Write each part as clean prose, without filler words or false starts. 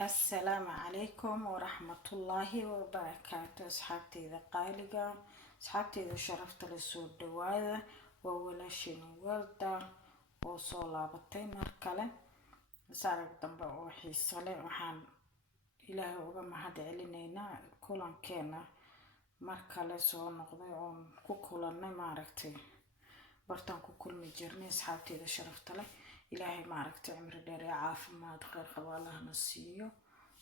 السلام عليكم ورحمة الله وبركاته. أصحابتي ذا قالقة، أصحابتي ذا شرفت للسود دواذا وولا شنو وردا وصولا بطي مركلة سارك دنبا وحي الصلاة وحان إلهي وغما هاد علينا كلان كينا مركلة سو نقضي عن كوكولا ماركتي برتان كل مجرني. أصحابتي ذا شرفت له إلهي ماركتي عمر داري عافماد خير قبا الله نسيو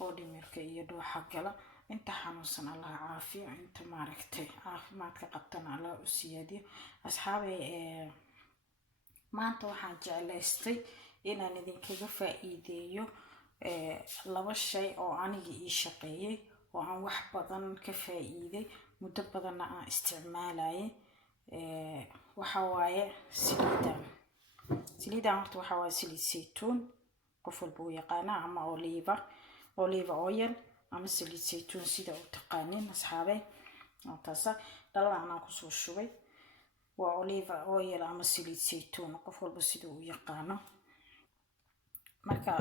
oo dhimirka iyo dhuuxa gala inta xanuunsan Allah caafiyo inta maaragtay caafimaadka qabtana Allah u siyaadiyo. asxaabay maanta waxaan jeclaystay inaan idinkaga faa'iideeyo laba shay oo aniga ii shaqeeyay oo aan wax badan ka faa'iiday muddo badanna aan isticmaalayay. waxa waaye saliidan horta waxa waaye saliid saytuun qof walba uu yaqaana ama olive oil ama saliid saytuun sida uu taqaanin asxaabay. taasa dhalada aan ku soo shubay waa olive oil ama saliid saytuun qof walba sida uu yaqaano. marka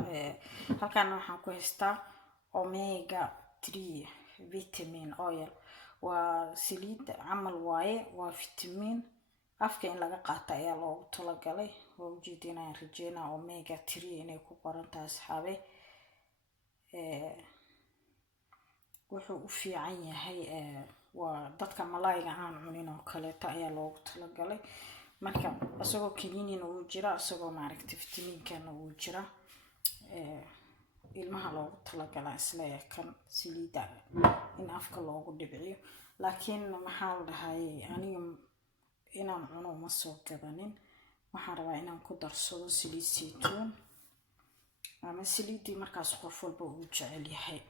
halkaan waxaan ku haystaa omega 3 vitamin oil waa saliid camal waaye waa vitamin afka in laga qaato ayaa loogu talagalay. waa ujeedinayaan rajeynaa omega 3 inay ku qoran tahay asxaabay. wuxuu u fiican yahay waa dadka malayga aan cunin oo kaleeto ayaa loogu talagalay. marka asagoo kiniinina uu jira asagoo maaragtay vitamiinkana uu jira ilmaha loogu talagalay isla kan saliida in afka loogu dhibciyo. laakiin maxaa la dhahay aniga inaan cuno ma soo gadanin. waxaan rabaa inaan ku darsado saliid saytuun ama saliidii markaas qof walba uu jecel yahay.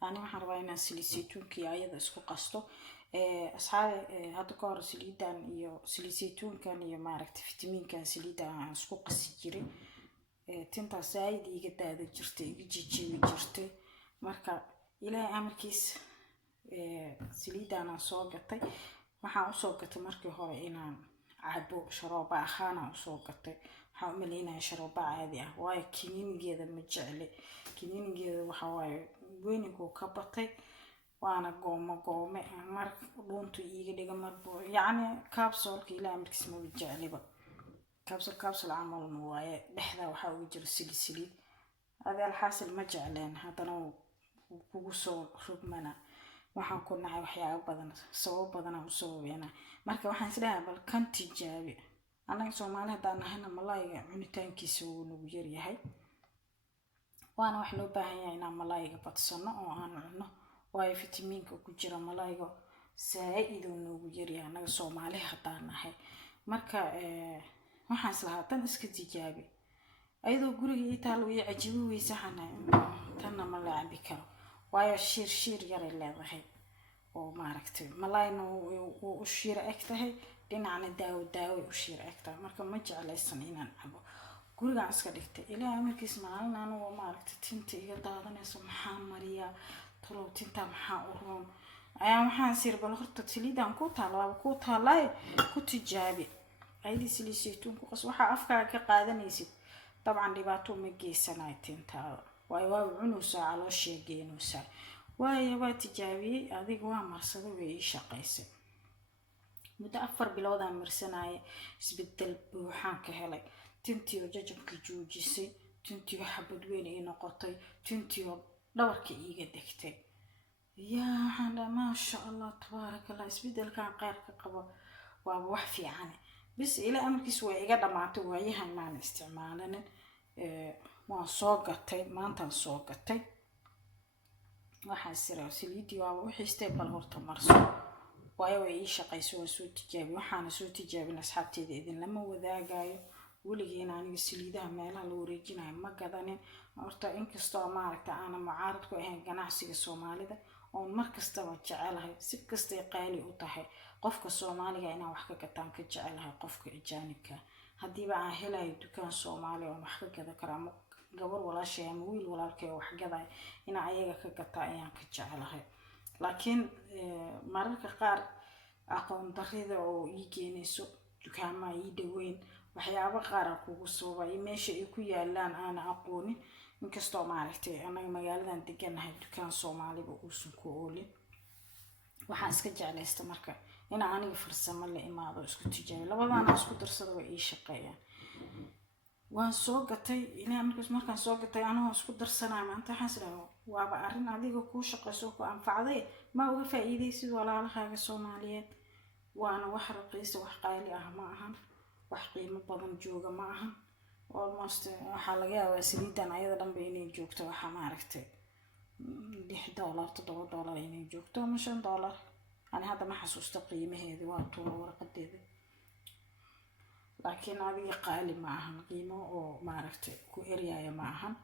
waxaan rabaa inaan saliid saytuunkii ayada isku qasto. asxaabe hadda ka hor saliidan iyo saliid saytuunkan iyo maaragtay vitamiinkan saliidan aan isku qasi jiray tintaas aad iga daada jirtay iga jijibi jirtay. marka ilaahay amarkiis saliidan aan soo gatay waxaan usoo gatay markii hore inaan cabo sharooba ahaan aan usoo gatay. waxaan u maleynayaa sharooba caadi ah waayo kiniinigeeda ma jecli. kiniinigeeda waxa waaye weyniguu ka batay waana goome mar dhuuntu iiga dhiga marbo yacni capsulka ilaa amarkiis ma jecliba. capsule camalna waaye dhexda waxaa ugu jira saliid adeel xaasil ma jecleen haddana kugu soo rugmana waxaan ku nacay waxyaabo badan sababo badan aan u sababeena. marka waxaan isleeyahay bal kan tijaabi. anaga Soomaali haddaan nahayna malayga cunitaankiisa wuu nagu yar yahay waana wax loo baahan yahay inaan malayga badsano oo aan cunno waayo vitamiinka ku jira malayga saaid uu nagu yar yahay anaga Soomaali haddaan nahay. marka waxaan islahaa tan iska tijaabi ayadoo guriga ii taal way cajibi weysaxana tanna ma la cabi karo waayo shiir yar leedahay oo maaragtay malayna uu u shiir eg tahay dhinacna daawo u shiir eg tahay. marka ma jeclaysan inaan cabo gurigaan iska dhigtay ilaahay amarkiis maalin anigoo maaragtay tinta iga daadanayso maxaa mariyaa talow tinta maxaa u roon ayaa waxaan sir bal horta saliidan ku taalay ku tijaabi ayadii saliid saytuun ku qas waxa afkaaga ka qaadanaysid dabcan dhibaato ma geysanayo tintaada waayo waa cunaysaa caloosha geenaysaa. waayo waa tijaabiyay adiga waa marsaday way ii shaqaysay muddo 4 bilood aan marsanaaye isbedel buuxaan ka helay. tintii oo jajabka joojisay tintii xabad weyn ay noqotay tintii oo dhabarka iiga degtay yaa waxaan maasha Allah tabaarakallah isbedelkan qeyr ka qabo waa wax fiican bis ilaa amarkiis way iga dhamaatay waayahan maan isticmaalanin. waan soo gatay maantaan soo gatay waxaan siraa saliidii waa u xiistay bal horta marso waayo way ii shaqaysay waan soo tijaabiyay. waxaan soo tijaabin asxaabteeda idin lama wadaagayo weligeena aniga saliidaha meelaha la wareejinayo ma gadanin. horta inkastoo maaragtay aanan mucaarad ku ahayn ganacsiga Soomaalida oon markastaba jecelahay si kastay qaali u tahay qofka Soomaaliga inaan wax ka gataan ka jecelahay qofka ajaanibka. haddiiba aan helayo dukaan Soomaali oo wax ka gada karo ama gabar walaashay ama wiil walaalkay wax gaday inaan ayaga ka gataa ayaan ka jecelahay. laakiin mararka qaar aqoon darrida oo ii keenayso dukaamaha ii dhaweyn waxyaabo qaar kugu sababay meesha ay ku yaalaan aan aqoonin inkastoo maaragtay anaga magaaladan deganahay dukaan soomaaliba uusan ku oolin. waxaan iska jeclaysta marka inaan aniga farsamo la imaado isku tijaabiyo labadana isku darsada way ii shaqeeyaan. waan soo gatay markaan soo gatay anoo isku darsanaa maanta waxaan isleeyahay waaba arrin adiga kuu shaqeyso ku anfacday ma uga faa'iideysid walaalahaaga Soomaaliyeed. waana wax raqiis wax qaali ah ma ahan, wax qiimo badan jooga ma ahan. almost waxaa laga yaabaa saliidan ayada dhanba inay joogto waxa maaragtay $6 $7 inay joogto ama $5. ani hadda ma xasuusto qiimaheeda waa tuuro warqadeeda, laakiin adiga qaali ma ahan, qiimo oo maaragtay ku eryaaya ma ahan.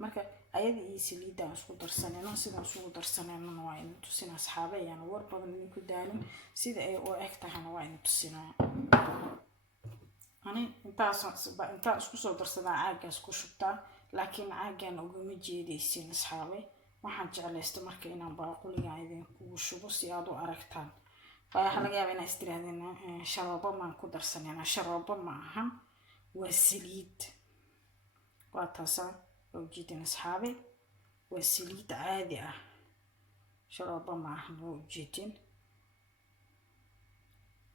marka ayada iyo saliidan isku darsanayno sidaan isku darsanayno waa in tusina asxaabe ayaan war badan idinku daalin sida ay u eg tahayna waa in tusinaa. ani intaan isku soo darsadaa caagaas ku shubtaa, laakiin caagan uguma jeedaysin asxaabe. waxaan jeclaysta marka inaan baaquliga idinku shubo si aad u aragtaan. waxaa laga yaabaa inaan istiraadeen sharoobo maan ku darsanayna, sharoobo ma ahan waa saliid. waa taasa oo jeedin asxaabe waa saliid caadi ah, sharoobo ma ahan oo jeedin.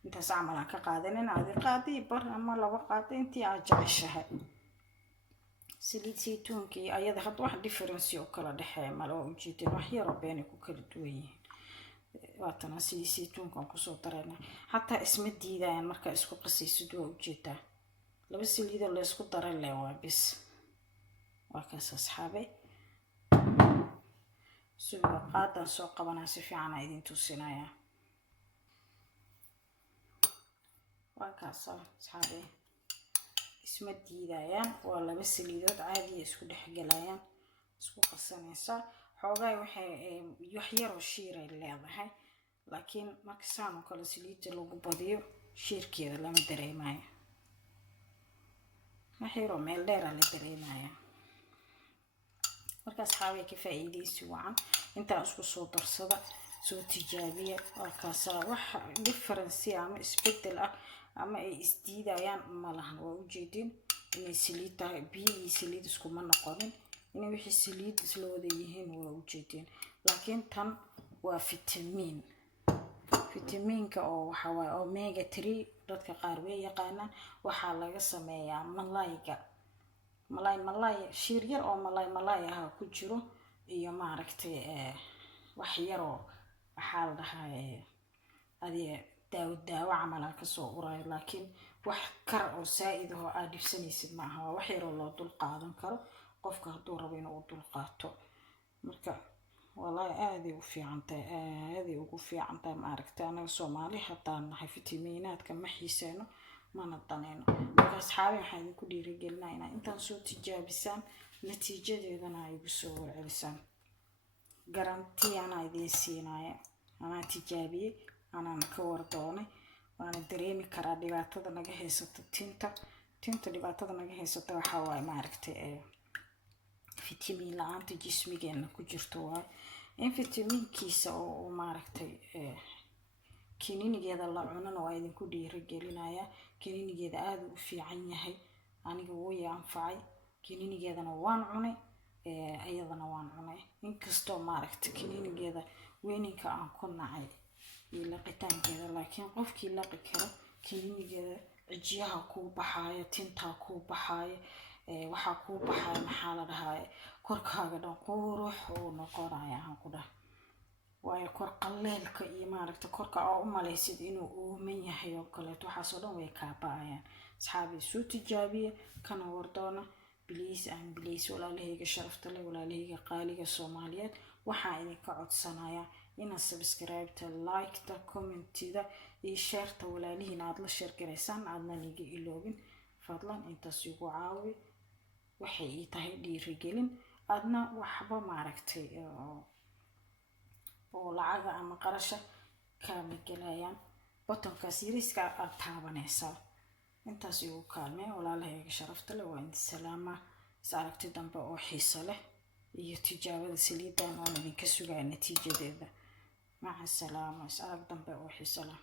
intaas camal aan ka qaadanayna adi qaadi bar ama 2 qaado intii aad jeceshahay. saliid saytuunkii ayada hadda wax difference oo kala dhaxeeya ma loo jeedin, wax yar oo been ku kala duwan yihiin. waatana saliid saytuunkan kusoo darayna hataa isma diidayaan marka isku qasaysid waa ujeedaa. 2 saliid oo la isku daray leh waa bis. waa kaas asxaabe sidoo qaadan soo qabanaa si fiican aan idin tusinaya. waa kaas asxaabe isma diidayaan, waa 2 saliidood caadi isku dhexgalayaan isku qasanaysa. xoogaa waxay wax yar oo shiiray leedahay, laakiin marka saan oo kale saliidda lagu badiyo shiirkeeda lama dareemayo, wax yar oo meel dheer la dareemaya. markaas xaaway ka faa'iideysi wacan intaan isku soo darsada soo tijaabiya. waa kaas wax difference ama isbedel ah ama ay isdiidayaan ma lahan. waa ujeedin inay saliid tahay, biyo iyo saliid iskuma noqonin, inay wixii saliid isla wada yihiin waa ujeedin. laakiin tan waa fitamiinka oo waxa waaye omega 3 dadka qaar way yaqaanaan. waxaa laga sameeyaa malayga, malay shiir yar oo malay ah ku jiro iyo maaragtay wax yar oo waxa la dhahaa adiga daawo camal ka soo uray, laakiin wax kar oo saaid oo aad dhibsanaysid ma aha. wax yar oo loo dul qaadan karo qofka hadduu rabo inuu dul qaato. marka wallahi aad ay u fiican tahay maaragtay anaga Soomaali haddaan nahay fitamiinaadka ma xiiseeno mana danayno. markaas xaawi waxaan idinku dhiirigelinayaa inaad intaan soo tijaabisaan natiijadeedana ay igu soo warcelisaan. garanti anaa idiin siinaya, anaa tijaabiyey, anaan ka wardoonay, waana dareemi karaa dhibaatada naga haysato tinta dhibaatada naga haysato waxaa waaye maaragtay fitamiin la'aanta jismigeena ku jirto waaye. in fitamiinkiisa oo maaragtay kiniinigeeda la cunana waa idinku dhiirigelinayaa. kiniinigeeda aad u fiican yahay, aniga wuu i anfacay. kiniinigeedana waan cunay, ayadana waan cunay. inkastoo maaragtay kiniinigeeda weyninka aan ku nacay iyo laqitaankeeda, laakiin qofkii laqi karo kiniinigeeda cijiyaha kuu baxaaya, tintaa kuu baxaaya, waxaa kuu baxaaya maxaa la dhahaa korkaaga dhan qurux uu noqonaya aan ku dhahay. waayo kor qaleelka iyo maaragtay korka oo u malaysid inuu uuman yahay oo kaleeto waxaasoo dhan way kaaba'ayaan. asxaabi soo tijaabiya kana wardoona biliis walaalahayga sharafta leh, walaalahayga qaaliga Soomaaliyeed. waxaan idinka codsanayaa inaad subscribe-ta, like-ta, comment-ida iyo share-ta walaalihiin aad la share garaysaan, aadna iga iloobin fadlan. intaas igu caawi, waxay ii tahay dhiirigelin. aadna waxba maaragtay oo lacaga ama qarasha kaama gelayaan. buttonkaas yariiska aad taabanaysaa. intaas igu kaalmee walaalahayga sharafta leh. waa idin salaama, is aragti dambe oo xiiso leh iyo tijaabada saliidan waan idinka sugaa natiijadeeda. maca salaama, is arag dambe oo xiiso leh.